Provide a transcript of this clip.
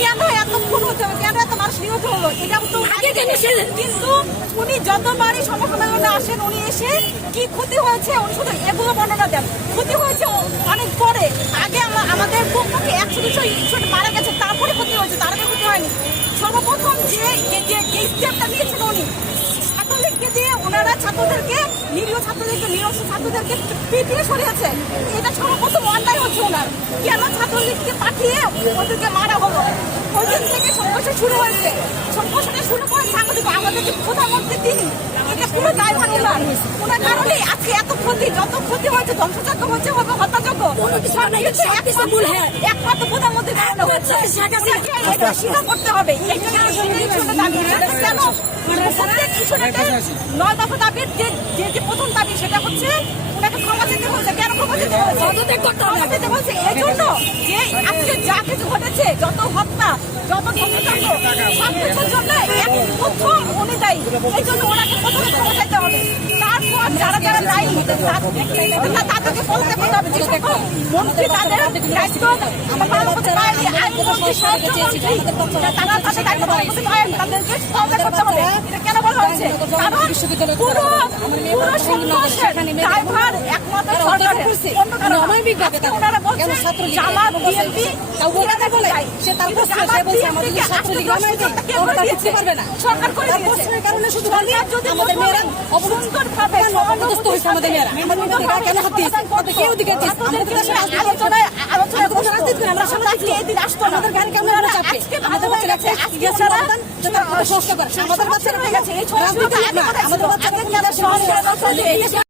কেন এত খুন হতে হবে কেন এত মানুষ নিহত হলো? এটা তো আগে কিন্তু উনি যতবারই সমসমাধানে আসেন উনি এসে কি ক্ষতি হয়েছে উনি শুধু এগুলো বর্ণনা দেন। ক্ষতি হয়েছে অনেক পরে। আগে আমাদের পক্ষে একশো দুশো ইনশট মারা গেছে তারপরে ক্ষতি হয়েছে তার আগে ক্ষতি হয়নি। সর্বপ্রথম যে যে স্টেপটা নিয়েছেন উনি ছাত্রলীগকে দিয়ে ওনারা ছাত্রদেরকে নিরীহ ছাত্রদেরকে নিরস্ব ছাত্রদেরকে পিটিয়ে সরিয়েছে। এটা সর্বপ্রথম অন্যায় হচ্ছে ওনার। কেন ছাত্রলীগকে পাঠিয়ে ওদেরকে মারা হলো? শুরু হয়েছে। সংঘর্ষটা শুরু করে সাংবাদিক আমাদের যে প্রধানমন্ত্রী তিনি। এটা পুরো দায়ভার ওনার ওনার কারণে আজকে এত ক্ষতি যত ক্ষতি হয়েছে ধ্বংসযজ্ঞ হচ্ছে হবে হত্যাযজ্ঞ। একমাত্র- একমাত্র প্রধানমন্ত্রী কারণে হচ্ছে এটা স্বীকার করতে হবে। এই জন্য দাবি এটা কেন? প্রত্যেক ইস্যুটাতে নয় দফা দাবির যে যে যে প্রথম দাবি সেটা হচ্ছে ওনাকে ক্ষমা দিতে বলছে কেন ক্ষমা দিতে বলছে ক্ষমা দিতে বলছে এই জন্য যে আজকে যা কিছু ধ্বংসযজ্ঞ জন্য এক প্রথম উনি দায়ী এই জন্য ওনাকে প্রথমে ক্ষমা হবে তারপর যারা যারা দায়ী তাদেরকে বলতে বলতে হবে যে মন্ত্রী তাদের দায়িত্ব পালন করতে পারেনি আইনমন্ত্রী স্বরাষ্ট্রমন্ত্রী তারা তাদের দায়িত্ব পালন করতে পারেন তাদেরকে পালন করতে হবে এটা কেন বলা হয়েছে কারণ পুরো পুরো সংঘর্ষের দায়ভার একমাত্র কারও ওনারা বলছেন জামাত বিএনপি সে তার প্রশ্ন সে বলছে আমাদের ছাত্রলীগ নামায় ওরা তার করতে পারবে না। সরকার করে তার প্রশ্নের কারণে শুধু সরকার আমাদের মেয়েরা সুন্দরভাবে কেন হয়েছে আমাদের মেয়েরা? আমাদের মেয়েদের কেন হাত দিয়েছে? আমাদের কে দিয়েছে? আমাদের দেশে। আলোচনায় আলোচনায় কোনো রাজনীতি আমরা সামাজিক লোক। এই দিন আসতো আমাদের গাড়ি কেমন আমরা চাপে? আমাদের বাচ্চারা আজকে সংস্কার করে। আমাদের বাচ্চারা হয়ে গেছে এই রাজনীতি আমাদের বাচ্চারা